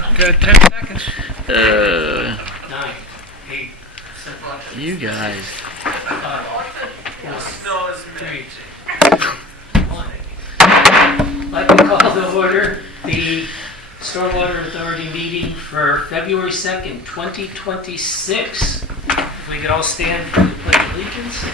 got 10 seconds. 9, 8, 7, You guys. 3, 1. I'd like to call to order the Stormwater Authority meeting for February 2nd, 2026. If we could all stand for the Pledge of Allegiance.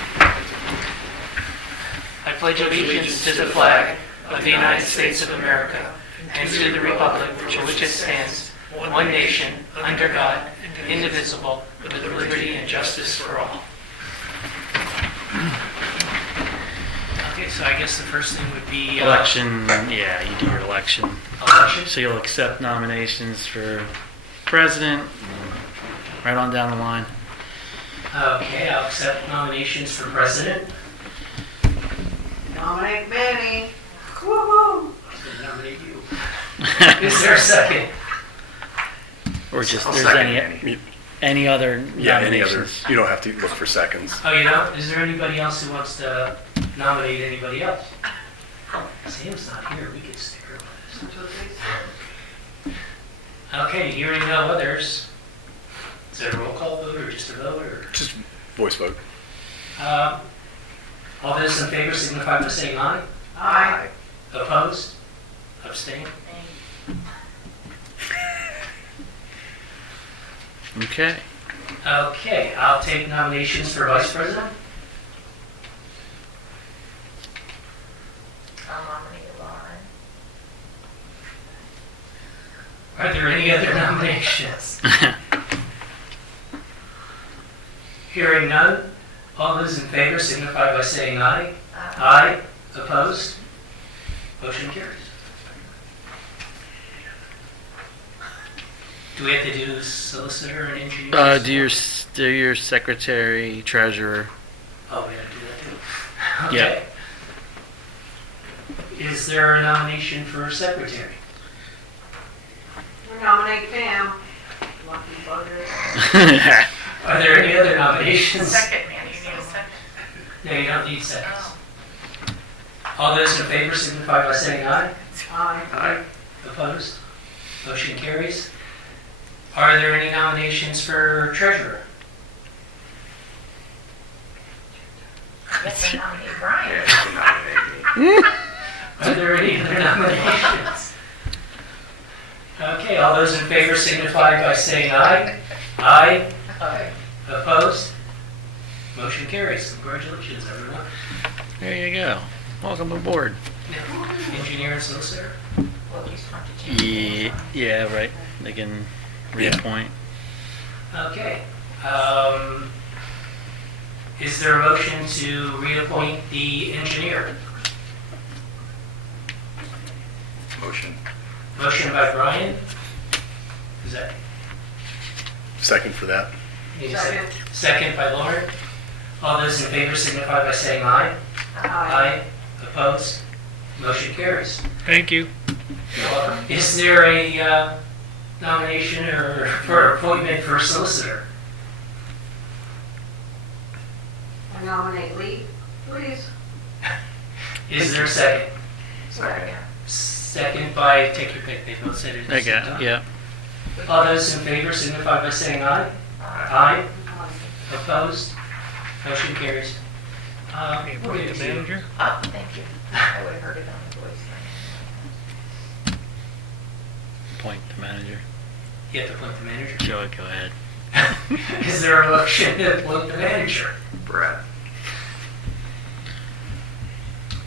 I pledge allegiance to the flag of the United States of America and to the republic for which it stands, one nation, under God, indivisible, with liberty and justice for all. Okay, so I guess the first thing would be... Election, yeah, you do your election. Election? So you'll accept nominations for president, right on down the line. Okay, I'll accept nominations for president. Nominate Manny. Woo-hoo. I was going to nominate you. Is there a second? Or just, I'll there's second any other Yeah, any other. nominations? You don't have to look for seconds. Oh, you know, is there anybody else who wants to nominate anybody else? Sam's not here, we could stick her with us. Okay, hearing no others. Is there a roll call vote or just a vote? Or? Just voice vote. All those in favor signify by saying aye. Aye. Opposed? Abstain? Okay. Okay, I'll take nominations for vice president. I'll nominate Lauren. Are there any other nominations? Hearing none, all those in favor signify by saying aye. Aye. Opposed? Motion carries. Do we have to do solicitor and engineer? Do your secretary, treasurer. Oh, we have to do that too. Yeah. Okay. Is there a nomination for secretary? We nominate Pam. Lucky buggers. Are there any other nominations? Second, Manny. You need a second. No, you don't need seconds. All those in favor signify by saying aye. Aye. Aye. Opposed? Motion carries. Are there any nominations for treasurer? Yes, I nominate Brian. Are there any other nominations? Okay, all those in favor signify by saying aye. Aye. Aye. Opposed? Motion carries. Congratulations, everyone. There you go. Welcome aboard. Engineer and solicitor. Well, he's trying to change. Yeah, right. They can reappoint. Okay. Is there a motion to reappoint the engineer? Motion. Motion by Brian. Is that? Second for that. Need a second? Second by Lauren. All those in favor signify by saying aye. Aye. Opposed? Motion carries. Thank you. You're welcome. Is there a nomination or for appointment for solicitor? I nominate Lee, please. Is there a second? Second. Second by, take your pick, they both said it. at the Okay, same time. yeah. All those in favor signify by saying aye. Aye. Opposed? Motion carries. We'll give it to you. manager? Oh, thank you. I would have heard it on the voice. Appoint the manager. You have to appoint the manager. Joe, go ahead. Is there a motion to appoint the manager? Brad.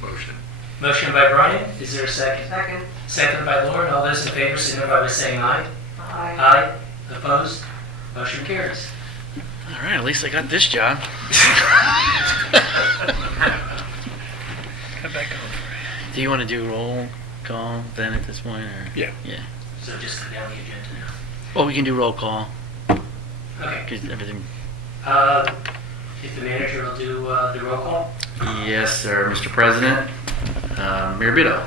Motion. Motion by Brian. Is there a second? Second. Second by Lauren. All those in favor signify by saying aye. Aye. Aye. Opposed? Motion carries. All right, at least I got this job. Come back on. Do you want to do roll call then at this point? Or? Yeah. Yeah. So just go down the agenda now. Well, we can do roll call. Okay. Because everything. If the manager will do the roll call. Yes, sir, Mr. President. Mayor Bito.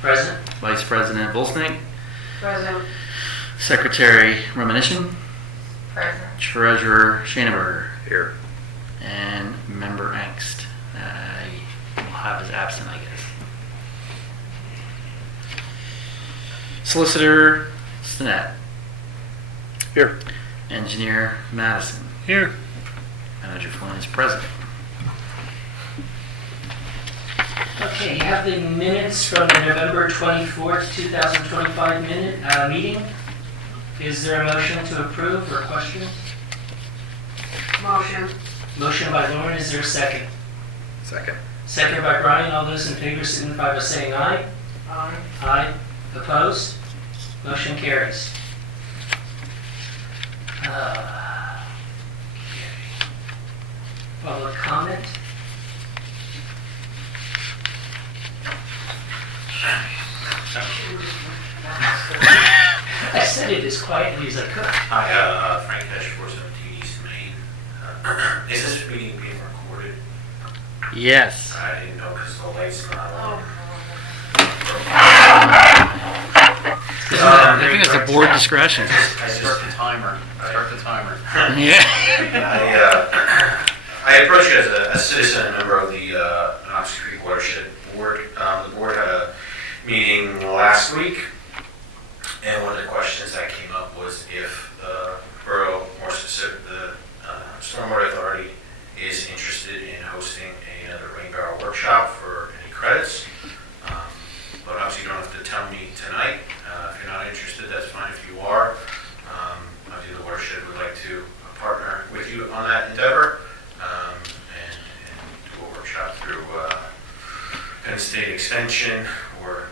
President. Vice President Volsnick. President. Secretary Romanishin. President. Treasurer Shanenberger. Here. And Member Angst. We'll have as absent, I guess. Solicitor Stinnett. Here. Engineer Madison. Here. Manager Flynn is present. Okay, you have the minutes from the November 24th, 2025 meeting. Is there a motion to approve or questions? Motion. Motion by Lauren, is there a second? Second. Second by Brian. All those in favor signify by saying aye. Aye. Aye. Opposed? Motion carries. Public comment? I said it as quietly as I could. Hi, Frank Hesh, 417 East Main. Is this meeting being recorded? Yes. I didn't know because the light's not on. I think it's a board discretion. Start the timer. Yeah. I approached you as a citizen and member of the Knox Creek Watershed Board. The board had a meeting last week, and one of the questions that came up was if the borough, more specific, the Stormwater Authority, is interested in hosting another rain barrel workshop for any credits. But obviously you don't have to tell me tonight. If you're not interested, that's fine. If you are, obviously the watershed would like to partner with you on that endeavor and do a workshop through Penn State Extension or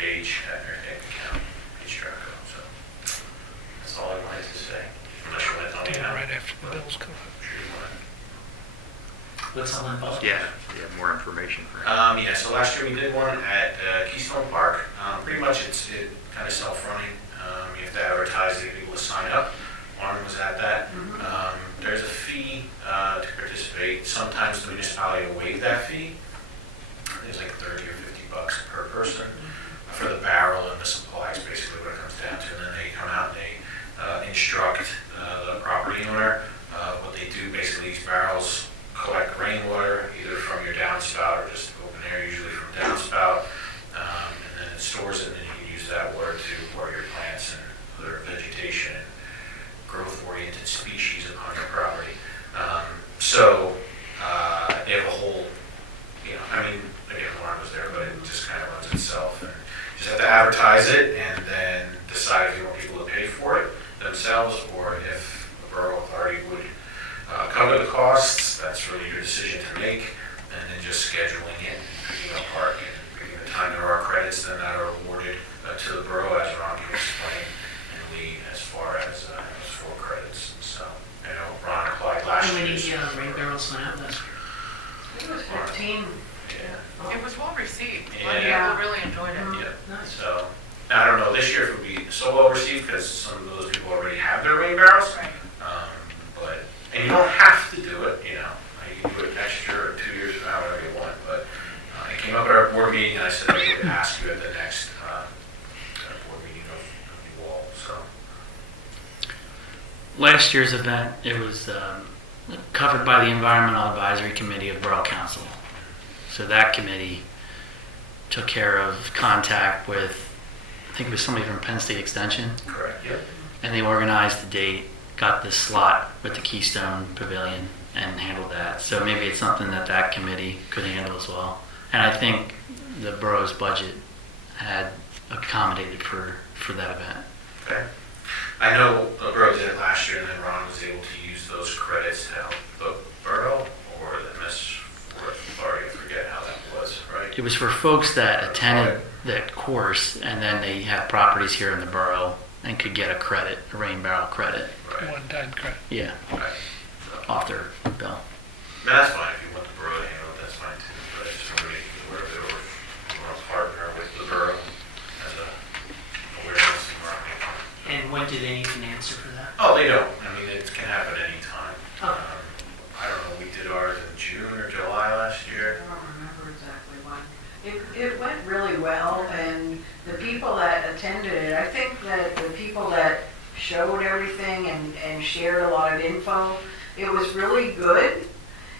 Page at your account, Page Draco. So that's all I wanted to say. Unless you want to tell me now. Right after the bills come up. Sure you want to. What's all involved? Yeah, more information. So last year we did one at Keystone Park. Pretty much it's kind of self-running. You have to advertise to get people to sign up. One was at that. There's a fee to participate. Sometimes the municipality will waive that fee. It's like $30 or $50 per person for the barrel and the supplies, basically what it comes down to. And then they come out and they instruct the property owner. What they do, basically, these barrels collect rainwater either from your downspout or just open air, usually from downspout, and then it stores it, and then you can use that water to water your plants and other vegetation and growth-oriented species upon your property. They have a whole, again, Lauren was there, but it just kind of runs itself. And you just have to advertise it and then decide if you want people to pay for it themselves or if the Borough Authority would cover the costs. That's really your decision to make. And then just scheduling it, picking a park, and picking the time. There are credits then that are awarded to the borough, as Ron can explain, and we, as far as 4 credits. So I know Ron applied last How year. many rain barrels went out last year? I think it was 15. Yeah. It was well received. Yeah. People really enjoyed it. Yeah. Nice. So I don't know this year if it would be so well received because some of those people already have their rain barrels. Right. And you don't have to do it, You can do it next year or 2 years from now, whatever you want. But it came up at our board meeting, and I said I would ask you at the next board meeting of you all. So Last year's event, it was covered by the Environmental Advisory Committee of Borough Council. So that committee took care of contact with, I think it was somebody from Penn State Extension, correct. Yep. and they organized the date, got the slot with the Keystone Pavilion, and handled that. So maybe it's something that committee could handle as well. And I think the borough's budget had accommodated for that event. Okay. I know the borough did it last year, and then Ron was able to use those credits to help the borough or the MS Authority. I forget how that was, right? It was for folks that attended that course, and then they have properties here in the borough and could get a rain barrel credit. Right. One-time credit. Yeah, Okay. So, off their bill. that's fine if you want the borough to handle it. That's fine too. But I just want to make you aware of it, or if you want to partner with the borough as a awareness and marketing. And when do they need an answer for that? Oh, they don't. I mean, it can happen anytime. Oh. I don't know. We did ours in June or July last year. I don't remember exactly when. It went really well, and the people that attended it, I think that the people that showed everything and shared a lot of info, it was really good.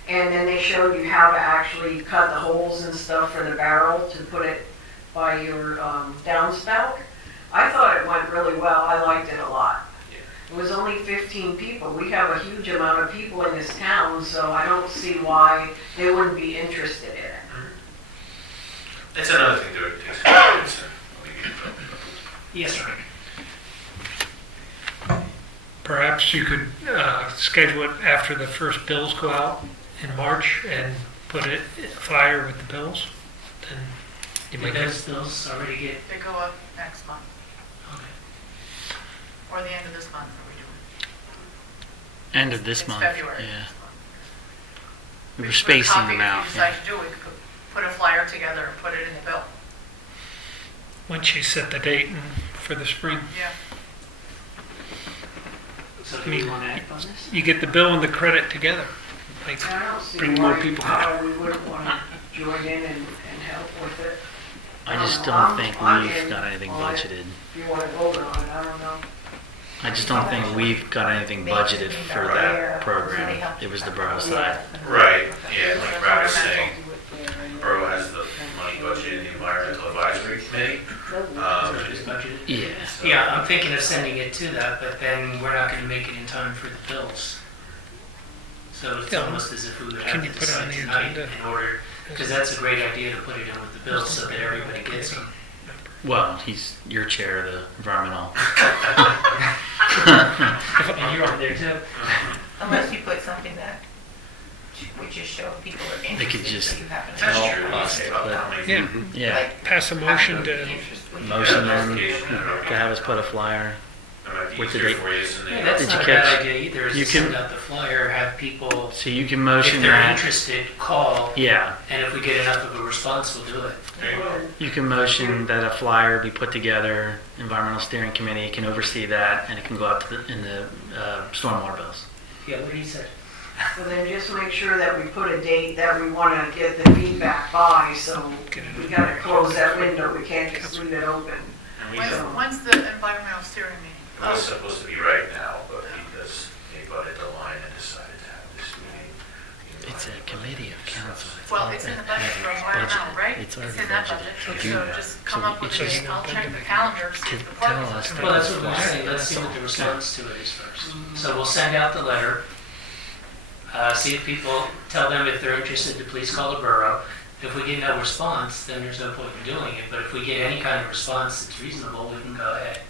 And then they showed you how to actually cut the holes and stuff for the barrel to put it by your downspout. I thought it went really really well. I liked it a lot. Yeah. It was only 15 people. We have a huge amount of people in this town, so I don't see why they wouldn't be interested in it. It's another thing to experience. Yes, sir. Perhaps you could schedule it after the first bills go out in March and put it flyer with the bills. Then you might Did get. those bills already get? They go up next month, Okay. or the end of this month, are we doing? End of this It's month. February. Yeah. This month. We were could put a spacing copy them out. If you decide to do it, we could put a flyer together and put it in the bill. Once you set the date for the spring, Yeah. So do we want to act on this? you get the bill and the credit together. Like, I don't see Bring more why people. we wouldn't want to join in and help with it. I just know. don't think I'm we've in got anything on it. budgeted. If you want to vote on it, I don't know. I just don't think we've got anything budgeted for that program. It was the borough side. Right, yeah, like Brad was saying, Borough has the money budgeted in the Environmental Advisory Committee. So it is budgeted? Yeah. So- Yeah, I'm thinking of sending it to that, but then we're not going to make it in time for the bills. So it's Yeah. almost as if we would Can have you to put it on decide the tonight agenda? in order, because that's a great idea to put it in with the bills so that everybody gets them. Well, your chair of the environmental. And you're on there too. Unless you put something that would just show people are They interested. could just that you happen to That's know. true. us, Okay, about but- how many- yeah, Yeah. Like, pass a motion to. Motion then Notification, I don't know. to have us put a flyer. That might be With the easier date. for you, so Yeah, they- that's Did not you a bad catch- idea either, is you to can- send out the flyer, have people, So you can if motion they're that. interested, call, Yeah. and if we get enough of a response, we'll do it. There you go. You can motion that a flyer be put together. Environmental Steering Committee can oversee that, and it can go out to in the stormwater bills. Yeah, what he said. So then just make sure that we put a date that we want to get the feedback by, so we got to close that window. We can't just leave it open. And we When's the environmental steering meeting? It was supposed to be right now, but because they butted the line and decided to have this meeting. It's a committee of council. Well, it's in the budget for environmental, right? It's in already that budgeted. budget, Do so that. just come So up with a it's date, I'll just- check the calendar, see if the Tell park us is. that- Well, that's what we're saying, let's see what the response to it is first. So we'll send out the letter, see if people, tell them if they're interested to please call the borough. If we get no response, then there's no point in doing it, but if we get any kind of response that's reasonable, we can go ahead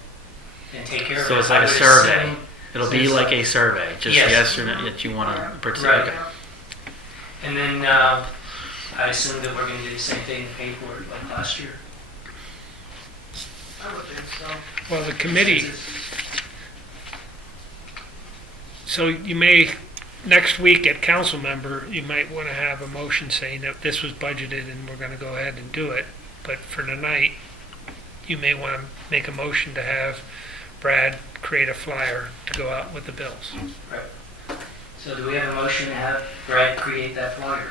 and take care of it. So it's like I a would survey. assume- It'll be like a survey, just Yes. yes or no, that you want to participate. Right. And then I assume that we're going to do the same thing, pay for it like last year. I would think so. Well, the committee. So you may, next week at council member, you might want to have a motion saying that this was budgeted and we're going to go ahead and do it. But for tonight, you may want to make a motion to have Brad create a flyer to go out with the bills. So do we have a motion to have Brad create that flyer?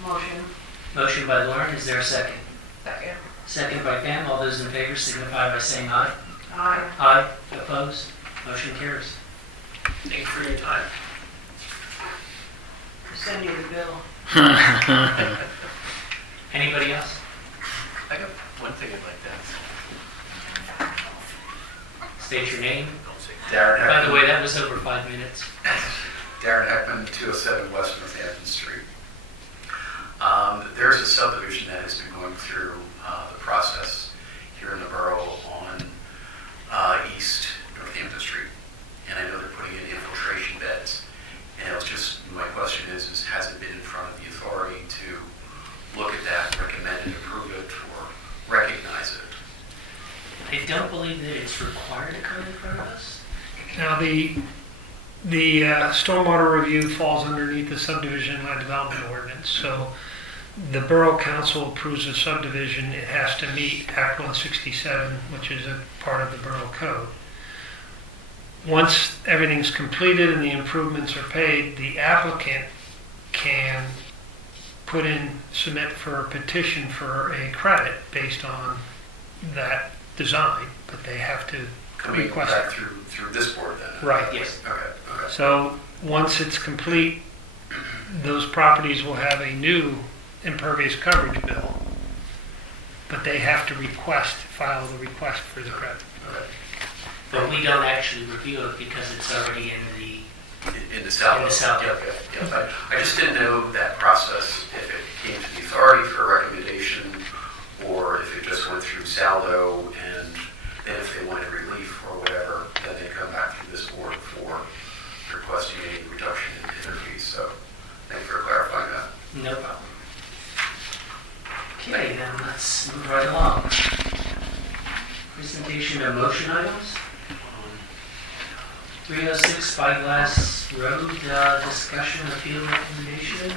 Motion. Motion by Lauren, is there a second? Second. Second by Pam, all those in favor signify by saying aye. Aye. Aye, opposed, motion carries. Thank you for your time. I'll send you the bill. Anybody else? I got one thing I'd like to ask. State your name. Don't say Darren By the Heckman, way, that was over 5 minutes. Darren Heckman, 207 West Northampton Street. There's a subdivision that has been going through the process here in the borough on East Northampton Street. And I know they're putting in infiltration beds. And it was just, my question is has it been in front of the authority to look at that, recommend it, approve it, or recognize it? I don't believe that it's required to come in front of us. Now, the stormwater review falls underneath the subdivision land development ordinance. So the borough council approves a subdivision, it has to meet Act 167, which is a part of the borough code. Once everything's completed and the improvements are paid, the applicant can submit for a petition for a credit based on that design, but they have to Coming request back it. through this board then? Right. Yes. Okay. So once it's complete, those properties will have a new impervious coverage bill, but they have to file the request for the credit. Okay. we don't actually review it because it's already in the, In the South. In the South. Yep. I just didn't know that process, if it came to the authority for a recommendation, or if it just went through Saldo, and then if they wanted relief or whatever, then they come back to this board for requesting a reduction in their fees. So thank you for clarifying that. no problem. Okay, then let's move right along. Presentation of motion items. 306 Spyglass Road, discussion appeal recommendation.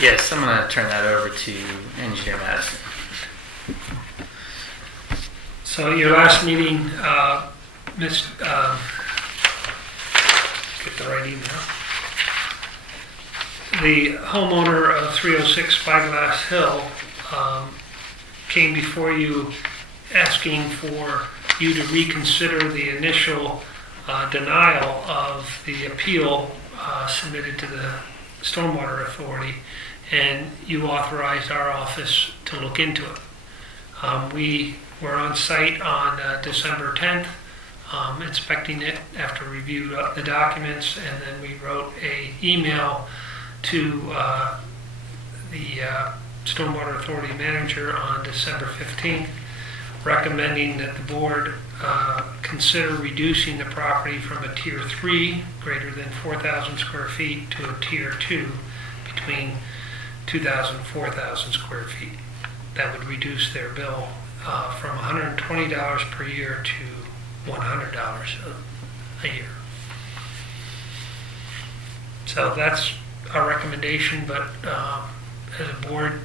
Yes, I'm going to turn that over to Engineer Madison. So your last meeting, get the right email. The homeowner of 306 Spyglass Hill came before you asking for you to reconsider the initial denial of the appeal submitted to the Stormwater Authority, and you authorized our office to look into it. We were on site on December 10th, inspecting it after review of the documents, and then we wrote an email to the Stormwater Authority manager on December 15th, recommending that the board consider reducing the property from a Tier 3, greater than 4,000 square feet, to a Tier 2, between 2,000 and 4,000 square feet. That would reduce their bill from $120 per year to $100 a year. So that's our recommendation, but as a board,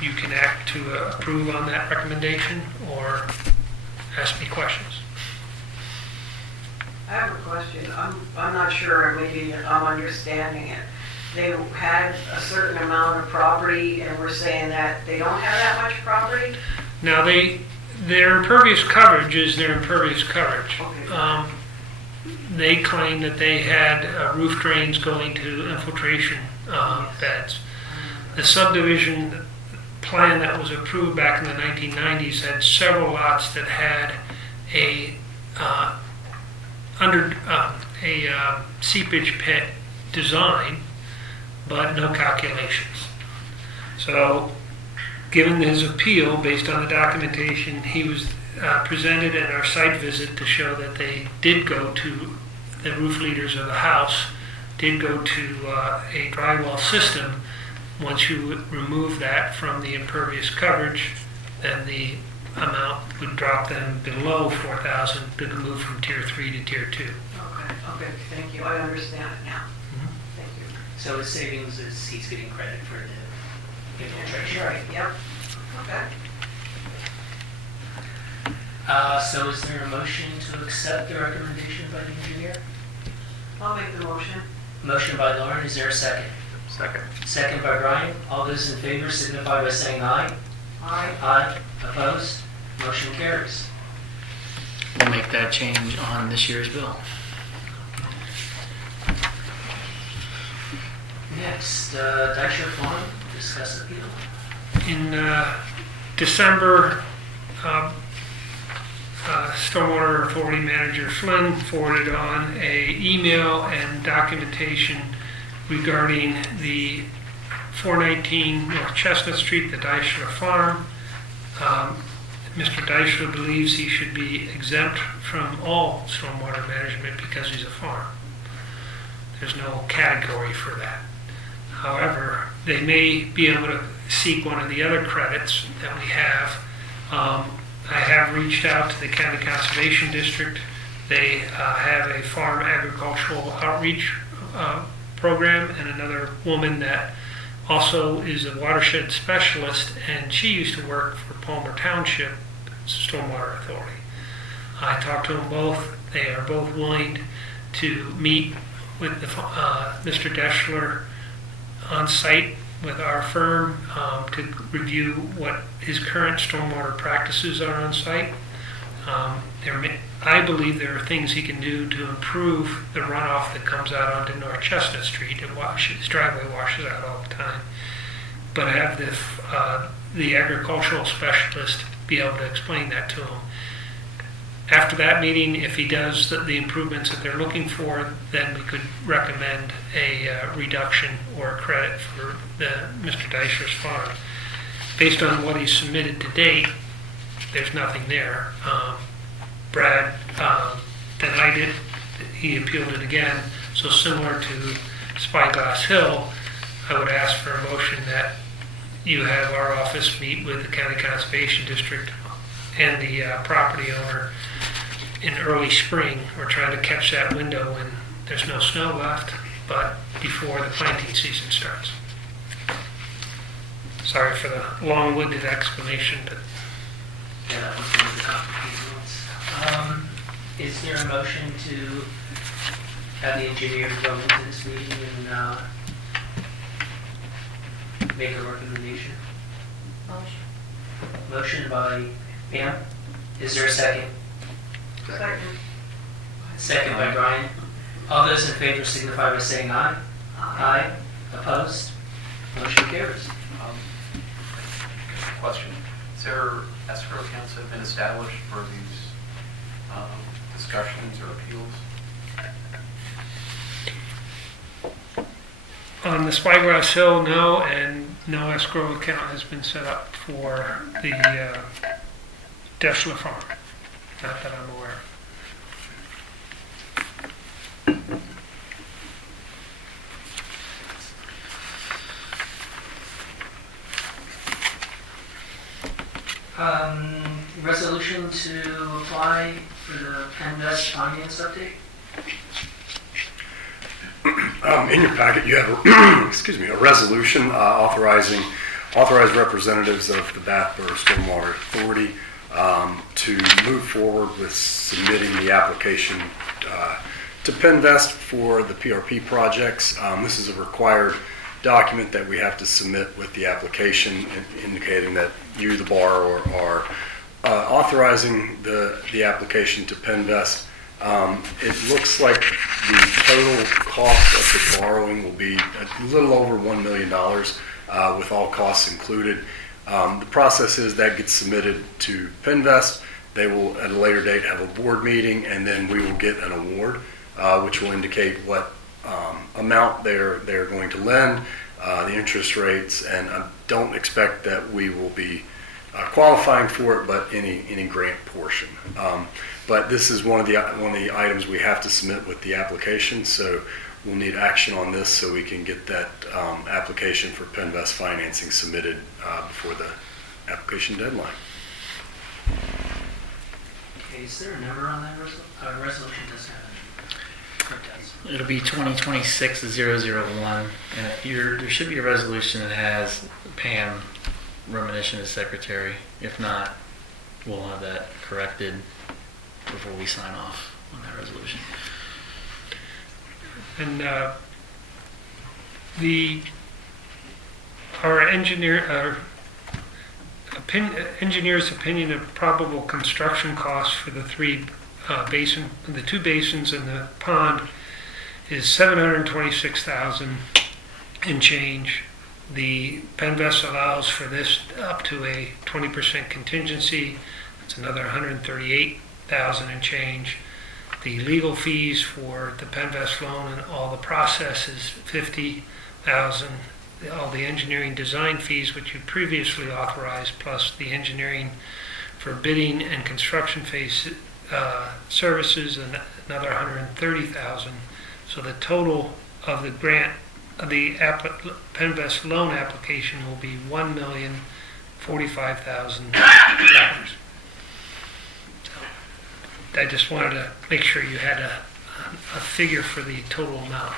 you can act to approve on that recommendation or ask me questions. I have a question. I'm not sure, maybe I'm understanding it. They had a certain amount of property and we're saying that they don't have that much property? Now, their impervious coverage is their impervious coverage. Okay. They claim that they had roof drains going to infiltration beds. The subdivision plan that was approved back in the 1990s had several lots that had a seepage pit design, but no calculations. So, given his appeal based on the documentation, he was presented at our site visit to show that they did go to the roof leaders of the house, did go to a drywall system. Once you remove that from the impervious coverage, then the amount would drop them below 4,000 to move from Tier 3 to Tier 2. Okay, thank you. I understand it now. Thank you. So his savings is he's getting credit for the infiltration. Right, yep. Okay. So is there a motion to accept the recommendation by the engineer? I'll make the motion. Motion by Lauren, is there a second? Second. Second by Brian. All those in favor signify by saying aye. Aye. Aye. Opposed? Motion carries. We'll make that change on this year's bill. Next, Dyksher Farm, discuss appeal. In December, Stormwater Authority Manager Flynn forwarded on a email and documentation regarding the 419 North Chestnut Street, the Dyksher Farm. Mr. Dyksher believes he should be exempt from all stormwater management because he's a farm. There's no category for that. However, they may be able to seek one of the other credits that we have. I have reached out to the County Conservation District. They have a farm agricultural outreach program, and another woman that also is a watershed specialist, and she used to work for Palmer Township Stormwater Authority. I talked to them both. They are both willing to meet with Mr. Deschler on site with our firm to review what his current stormwater practices are on site. I believe there are things he can do to improve the runoff that comes out onto North Chestnut Street. His driveway washes out all the time. But I have the agricultural specialist be able to explain that to him. After that meeting, if he does the improvements that they're looking for, then we could recommend a reduction or a credit for Mr. Deisher's farm. Based on what he's submitted to date, there's nothing there. Brad denied it. He appealed it again. So similar to Spyglass Hill, I would ask for a motion that you have our office meet with the County Conservation District and the property owner in early spring. We're trying to catch that window when there's no snow left, but before the planting season starts. Sorry for the long-winded explanation, but Yeah, that was one of the complicated ones. Is there a motion to have the engineer go into this meeting and make a recommendation? Motion by Pam. Is there a second? Second. Second by Brian. All those in favor signify by saying aye. Aye. Opposed? Motion carries. Question, is there escrow accounts that have been established for these discussions or appeals? on the Spyglass Hill, no, and no escrow account has been set up for the Deschler farm. Not that I'm aware of. Resolution to apply for the Pennvest finance update? In your packet, you have a, excuse me, a resolution authorized representatives of the Bath Borough Stormwater Authority to move forward with submitting the application to Pennvest for the PRP projects. This is a required document that we have to submit with the application, indicating that you, the borrower, are authorizing the application to Pennvest. It looks like the total cost of the borrowing will be a little over $1 million with all costs included. The process is that gets submitted to Pennvest. They will, at a later date, have a board meeting, and then we will get an award, which will indicate what amount they're going to lend, the interest rates, and I don't expect that we will be qualifying for it, but any grant portion. But this is one of the items we have to submit with the application, so we'll need action on this so we can get that application for Pennvest financing submitted before the application deadline. Okay, is there a number on that resolution? Doesn't have it. It does. It'll be 2026-001, and there should be a resolution that has Pam Romanishin as secretary. If not, we'll have that corrected before we sign off on that resolution. And our engineer's opinion of probable construction costs for the two basins and the pond is $726,000 and change. The Pennvest allows for this up to a 20% contingency. It's another $138,000 and change. The legal fees for the Pennvest loan and all the process is $50,000. All the engineering design fees, which you previously authorized, plus the engineering for bidding and construction phase services, and another $130,000. So the total of the grant, the Pennvest loan application will be $1,045,000. I just wanted to make sure you had a figure for the total amount.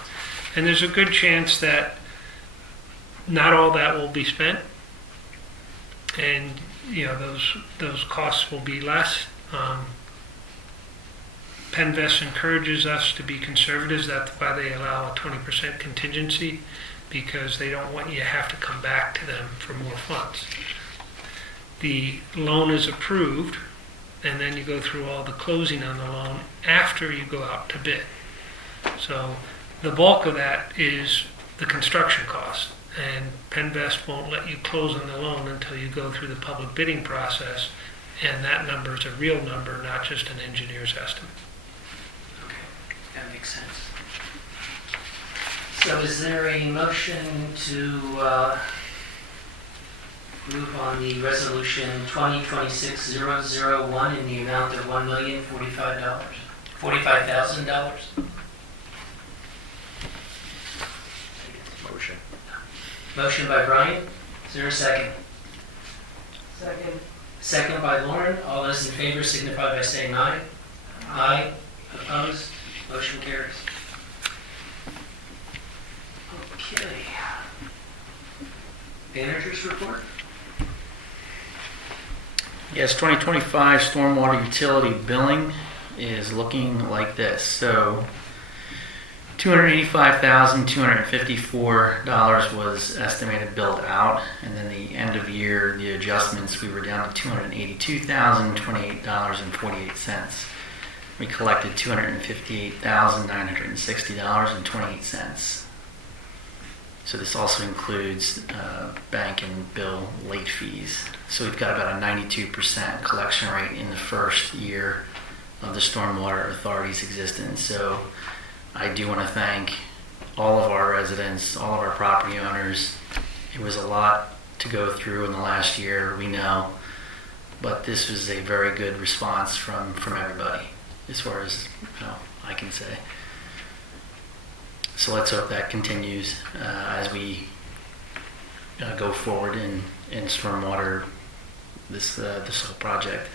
And there's a good chance that not all that will be spent, and those costs will be less. Pennvest encourages us to be conservative. That's why they allow a 20% contingency, because they don't want you to have to come back to them for more funds. The loan is approved, and then you go through all the closing on the loan after you go out to bid. So the bulk of that is the construction cost, and Pennvest won't let you close on the loan until you go through the public bidding process and that number is a real number, not just an engineer's estimate. Okay, that makes sense. So is there a motion to move on the resolution 2026-001 in the amount of $1,045,000? Motion. Motion by Brian. Is there a second? Second. Second by Lauren. All those in favor signify by saying aye. Aye. Opposed? Motion carries. Okay. Manager's report? Yes, 2025 stormwater utility billing is looking like this. So $285,254 was estimated billed out, and then the end of year, the adjustments, we were down to $282,028.48. We collected $258,960.28. So this also includes bank and bill late fees. So we've got about a 92% collection rate in the first year of the Stormwater Authority's existence. So I do want to thank all of our residents, all of our property owners. It was a lot to go through in the last year, we know, but this was a very good response from everybody, as far as I can say. So let's hope that continues as we go forward in stormwater, this whole project.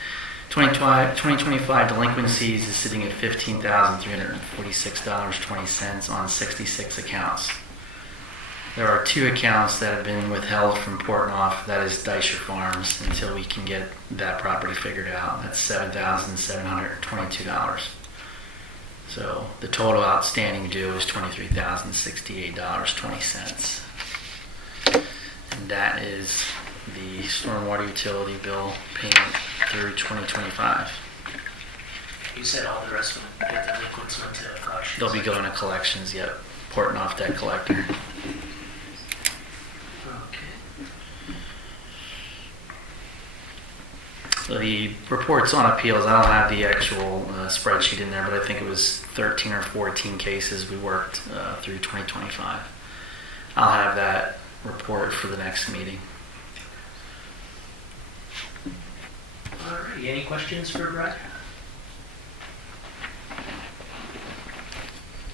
2025 delinquencies is sitting at $15,346.20 on 66 accounts. There are 2 accounts that have been withheld from Portnoy. That is Deisher Farms, until we can get that property figured out. That's $7,722. So the total outstanding due is $23,068.20. And that is the stormwater utility bill payment through 2025. You said all the rest of them, the delinquents went to collections. They'll be going to collections, yep. Portnoy debt collector. Okay. So the reports on appeals, I don't have the actual spreadsheet in there, but I think it was 13 or 14 cases we worked through 2025. I'll have that report for the next meeting. All right. Any questions for Brett?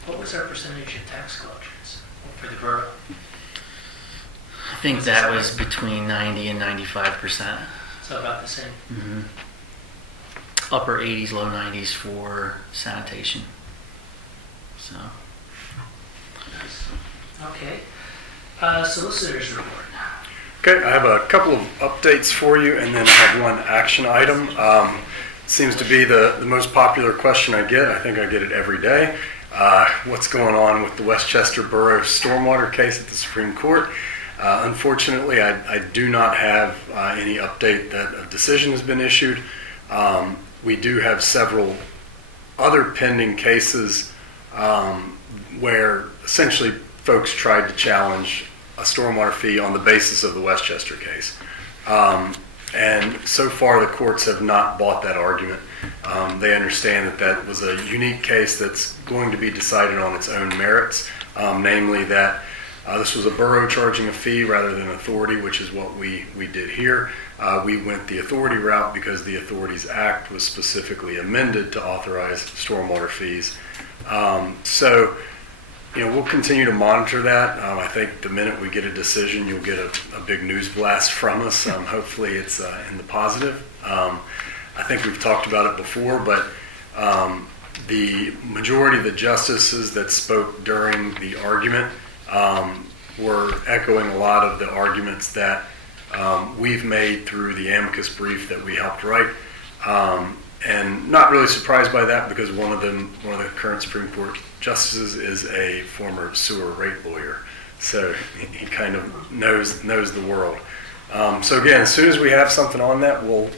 What was our percentage of tax collections for the borough? I think that was between 90 and 95%. So about the same. Mm-hmm. Upper 80s, low 90s for sanitation. So. Nice. Okay. Solicitor's report. Okay, I have a couple of updates for you, and then I have one action item. Seems to be the most popular question I get. I think I get it every day. What's going on with the Westchester Borough stormwater case at the Supreme Court? Unfortunately, I do not have any update that a decision has been issued. We do have several other pending cases where essentially folks tried to challenge a stormwater fee on the basis of the Westchester case. And so far, the courts have not bought that argument. They understand that that was a unique case that's going to be decided on its own merits, namely that this was a borough charging a fee rather than authority, which is what we did here. We went the authority route because the Authorities Act was specifically amended to authorize stormwater fees. So, we'll continue to monitor that. I think the minute we get a decision, you'll get a big news blast from us. Hopefully it's in the positive. I think we've talked about it before, but the majority of the justices that spoke during the argument were echoing a lot of the arguments that we've made through the amicus brief that we helped write. And not really surprised by that, because one of the current Supreme Court justices is a former sewer rate lawyer, so he kind of knows the world. So again, as soon as we have something on that, we'll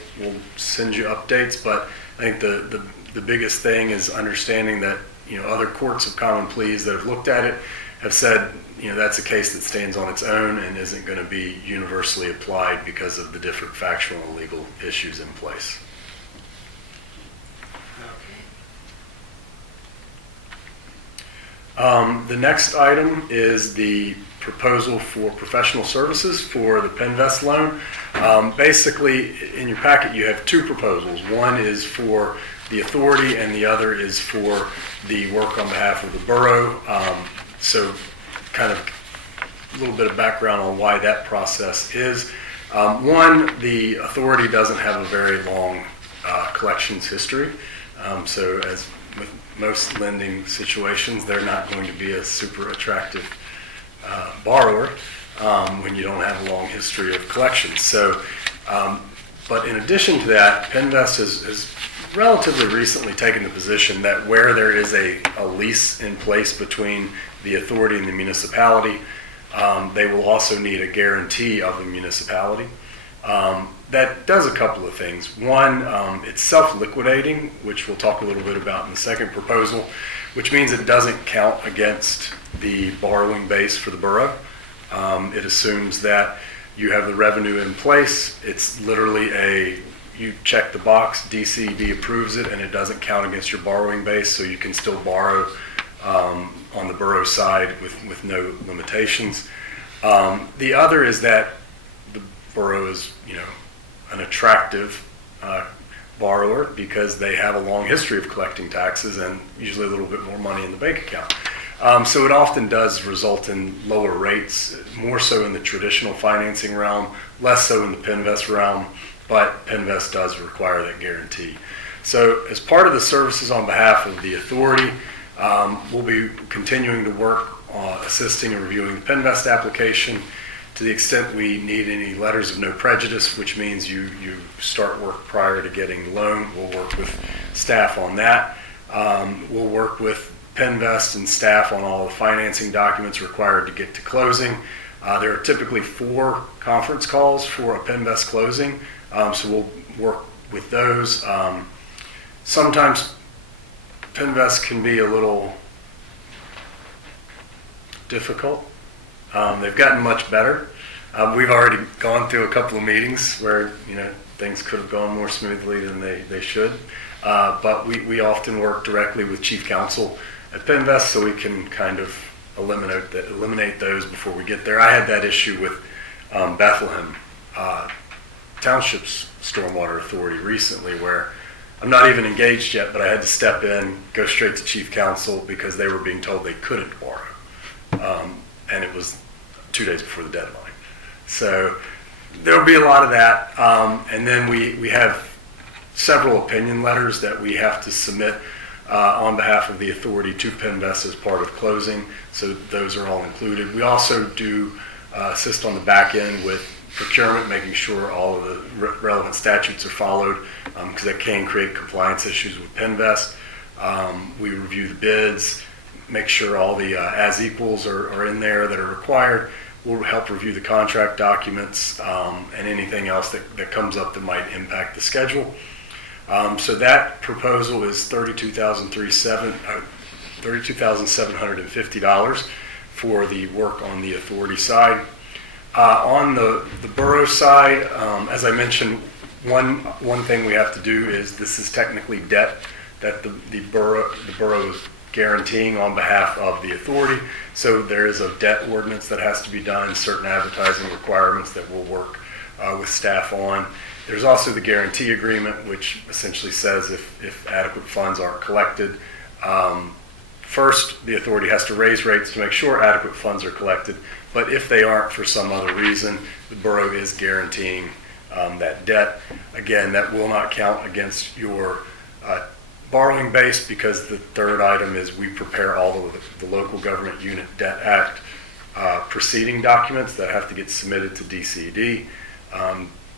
send you updates. But I think the biggest thing is understanding that other courts of common pleas that have looked at it have said, that's a case that stands on its own and isn't going to be universally applied because of the different factual and legal issues in place. The next item is the proposal for professional services for the Pennvest Loan. Basically, in your packet, you have two proposals. One is for the authority, and the other is for the work on behalf of the borough. So kind of a little bit of background on why that process is. One, the authority doesn't have a very long collections history. So as with most lending situations, they're not going to be a super attractive borrower when you don't have a long history of collections. So, but in addition to that, Pennvest has relatively recently taken the position that where there is a lease in place between the authority and the municipality, they will also need a guarantee of the municipality. That does a couple of things. One, it's self-liquidating, which we'll talk a little bit about in the second proposal, which means it doesn't count against the borrowing base for the borough. It assumes that you have the revenue in place. It's literally you check the box, DCD approves it, and it doesn't count against your borrowing base, so you can still borrow on the borough side with no limitations. The other is that the borough is, an attractive borrower because they have a long history of collecting taxes and usually a little bit more money in the bank account. So it often does result in lower rates, more so in the traditional financing realm, less so in the Pennvest realm, but Pennvest does require that guarantee. So as part of the services on behalf of the authority, we'll be continuing to work on assisting and reviewing the Pennvest application. To the extent we need any letters of no prejudice, which means you start work prior to getting the loan, we'll work with staff on that. We'll work with Pennvest and staff on all the financing documents required to get to closing. There are typically 4 conference calls for a Pennvest closing, so we'll work with those. Sometimes Pennvest can be a little difficult. They've gotten much better. We've already gone through a couple of meetings where things could have gone more smoothly than they should. But we often work directly with Chief Counsel at Pennvest, so we can kind of eliminate those before we get there. I had that issue with Bethlehem Township's Stormwater Authority recently, where I'm not even engaged yet, but I had to step in, go straight to Chief Counsel because they were being told they couldn't borrow. And it was 2 days before the deadline. So there'll be a lot of that. And then we have several opinion letters that we have to submit on behalf of the authority to Pennvest as part of closing. So those are all included. We also do assist on the back end with procurement, making sure all of the relevant statutes are followed, because that can create compliance issues with Pennvest. We review the bids, make sure all the as equals are in there that are required. We'll help review the contract documents and anything else that comes up that might impact the schedule. So that proposal is $32,750 for the work on the authority side. On the borough side, as I mentioned, one thing we have to do is this is technically debt that the borough is guaranteeing on behalf of the authority. So there is a debt ordinance that has to be done, certain advertising requirements that we'll work with staff on. There's also the guarantee agreement, which essentially says if adequate funds aren't collected, first the authority has to raise rates to make sure adequate funds are collected. But if they aren't for some other reason, the borough is guaranteeing that debt. Again, that will not count against your borrowing base, because the third item is we prepare all the Local Government Unit Debt Act proceeding documents that have to get submitted to DCD.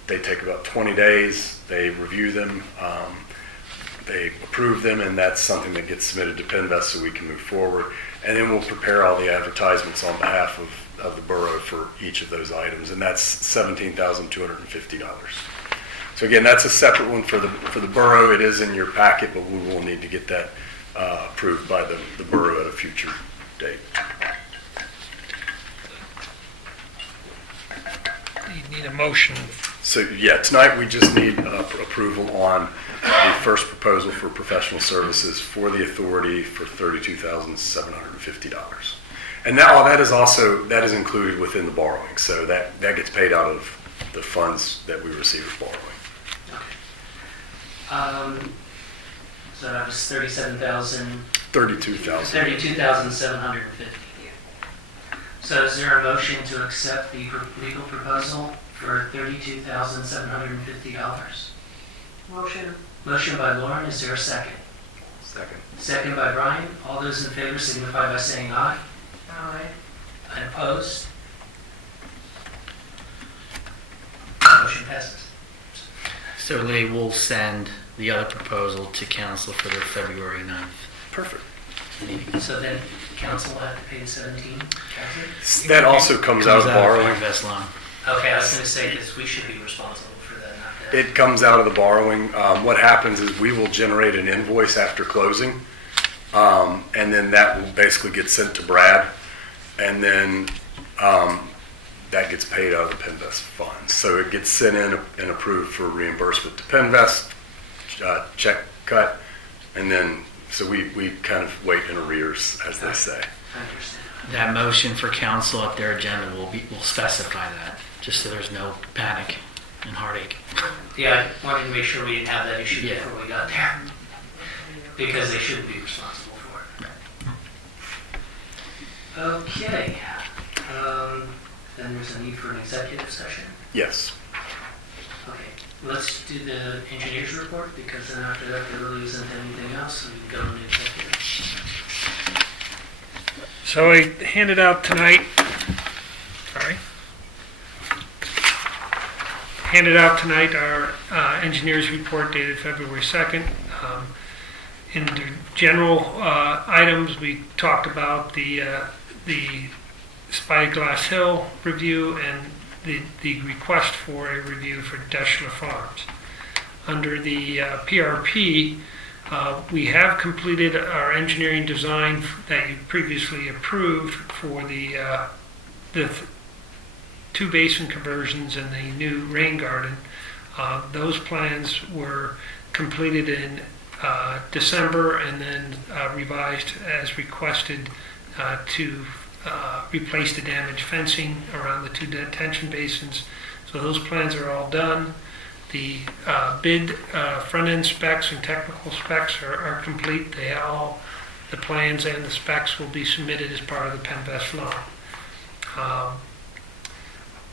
They take about 20 days. They review them. They approve them, and that's something that gets submitted to Pennvest so we can move forward. And then we'll prepare all the advertisements on behalf of the borough for each of those items, and that's $17,250. So again, that's a separate one for the borough. It is in your packet, but we will need to get that approved by the borough at a future date. you need a motion. So, yeah, tonight we just need approval on the first proposal for professional services for the authority for $32,750. And now that is included within the borrowing, so that gets paid out of the funds that we receive as borrowing. So that was 32,750. $32,000. So is there a motion to accept the legal proposal for $32,750? Motion. Motion by Lauren, is there a second? Second. Second by Brian. All those in favor signify by saying aye. Aye. And opposed? Motion passes. So they will send the other proposal to council for their February 9th. Perfect. So then council will have to pay the 17? Council? That also comes out of borrowing. Pennvest Loan. Okay, I was going to say this, we should be responsible for that, not that. It comes out of the borrowing. What happens is we will generate an invoice after closing, and then that will basically get sent to Brad, and then that gets paid out of the Pennvest funds. So it gets sent in and approved for reimbursement to Pennvest, check cut, and then, so we kind of wait in arrears, as they say. I understand. That motion for council at their agenda will specify that, just so there's no panic and heartache. Yeah, I wanted to make sure we didn't have that issue Yeah. before we got there, because they shouldn't be responsible for it. Okay, then there's a need for an executive session. Yes. Okay, let's do the engineer's report, because then after that there really isn't anything else, so we can go into executive. So I handed out tonight, our engineer's report dated February 2nd. In the general items, we talked about the Spyglass Hill review and the request for a review for Deschler Farms. Under the PRP, we have completed our engineering design that you previously approved for the two basin conversions and the new rain garden. Those plans were completed in December and then revised as requested to replace the damaged fencing around the two detention basins. So those plans are all done. The bid front-end specs and technical specs are complete. The plans and the specs will be submitted as part of the Pennvest Loan.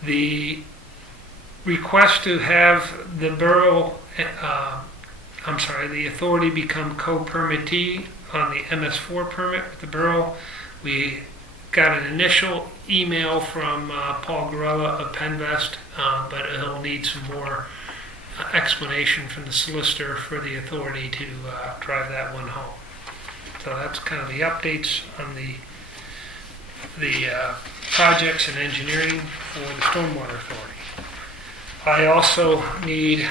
The request to have the borough, the authority become co-permittee on the MS4 permit with the borough. We got an initial email from Paul Gorella of Pennvest, but he'll need some more explanation from the solicitor for the authority to drive that one home. So that's kind of the updates on the projects and engineering for the Stormwater Authority. I also need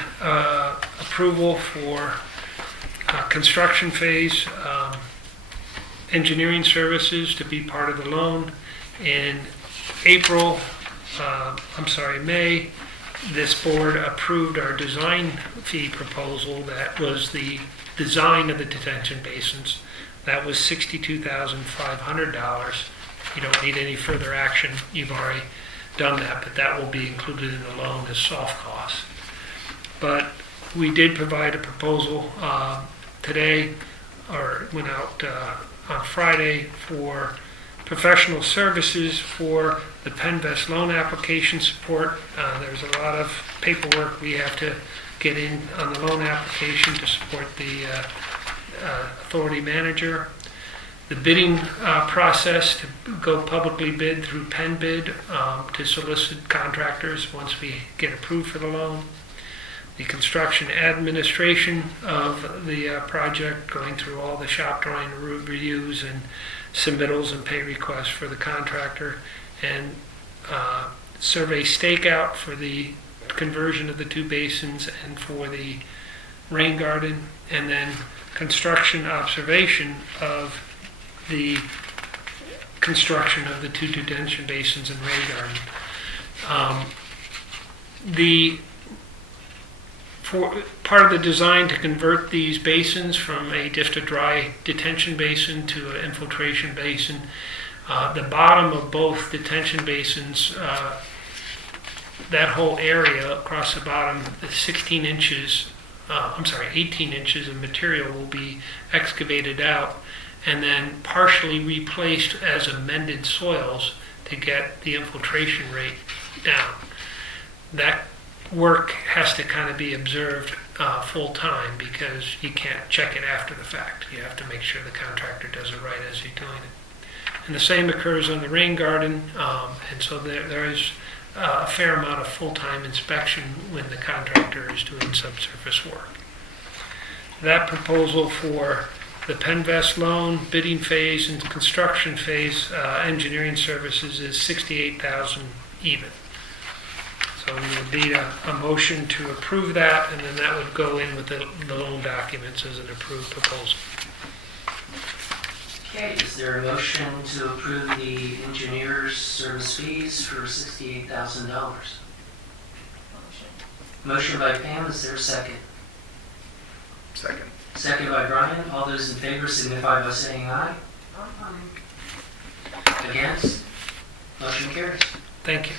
approval for construction phase engineering services to be part of the loan. In May, this board approved our design fee proposal. That was the design of the detention basins. That was $62,500. You don't need any further action. You've already done that, but that will be included in the loan as soft costs. But we did provide a proposal today, or went out on Friday, for professional services for the Pennvest loan application support. There's a lot of paperwork we have to get in on the loan application to support the authority manager. The bidding process to go publicly bid through Pennbid to solicit contractors once we get approved for the loan. The construction administration of the project, going through all the shop drawing reviews and submittals and pay requests for the contractor, and survey stakeout for the conversion of the two basins and for the rain garden, and then construction observation of the construction of the two detention basins and rain garden. For part of the design to convert these basins from just a dry detention basin to an infiltration basin, the bottom of both detention basins, that whole area across the bottom, 18 inches of material will be excavated out and then partially replaced as amended soils to get the infiltration rate down. That work has to kind of be observed full time because you can't check it after the fact. You have to make sure the contractor does it right as you're doing it. And the same occurs on the rain garden, and so there is a fair amount of full-time inspection when the contractor is doing subsurface work. That proposal for the Pennvest Loan bidding phase and construction phase engineering services is $68,000 even. So we would need a motion to approve that, and then that would go in with the loan documents as an approved proposal. Okay, is there a motion to approve the engineer's service fees for $68,000? Motion by Pam, is there a second? Second. Second by Brian. All those in favor signify by saying aye. Against? Motion carries. Thank you.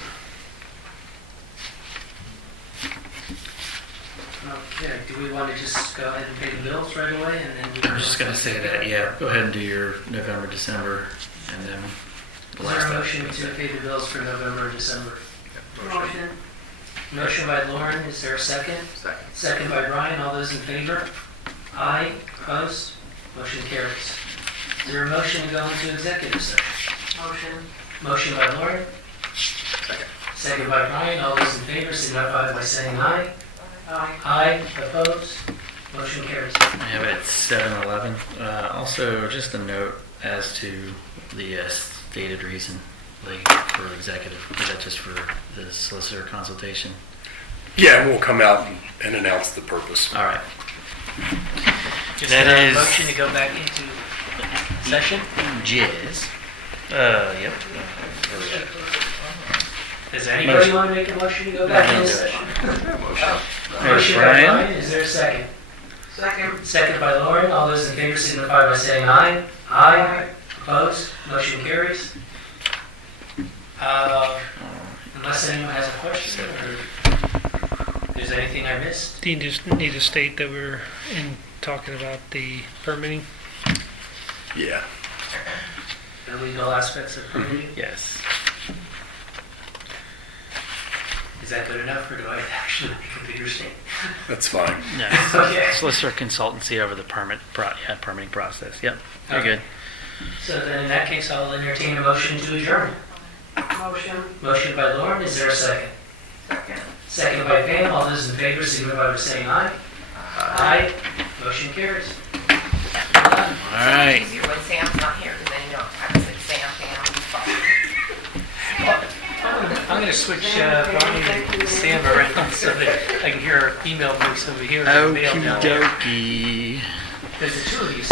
Okay, do we want to just go ahead and pay the bills right away and then? I was just going to say that, yeah, go ahead and do your November, December, and then the Is last there a item. motion to pay the bills for November and December? Motion. Motion by Lauren, is there a second? Second. Second by Brian, all those in favor? Aye, opposed? Motion carries. Is there a motion to go into executive session? Motion. Motion by Lauren, Second. second by Brian, all those in favor signify by saying aye. Aye. Aye, opposed? Motion carries. I have it at 7:11. Also, just a note as to the stated reason for the executive. Is that just for the solicitor consultation? Yeah, we'll come out and announce the purpose. All right. Just That a is- motion to go back into session? Jizz. Yep. Does anybody want to make a motion to go back into session? Motion by Brian? Brian, is there a second? Second. Second by Lauren, all those in favor signify by saying aye. Aye, opposed, motion carries. Unless anyone has a question or if there's anything I missed? Do you just need to state that we're talking about the permitting? Yeah. The legal aspects of permitting? Yes. Is that good enough or do I actually make a bigger statement? That's fine. No. Okay. Solicitor consultancy over the permitting process. Yep. You're Okay. good. So then in that case, I'll entertain a motion to adjourn. Motion. Motion by Lauren, is there a second? Second. Second by Pam, all those in favor signify by saying aye. Aye, motion carries. All right. Easier when Sam's not here, because then you don't have to say Sam, I'm going to switch Brian and Sam around so that I can hear our email voice over here. and the mail Okie down there. dokie. Because the two of you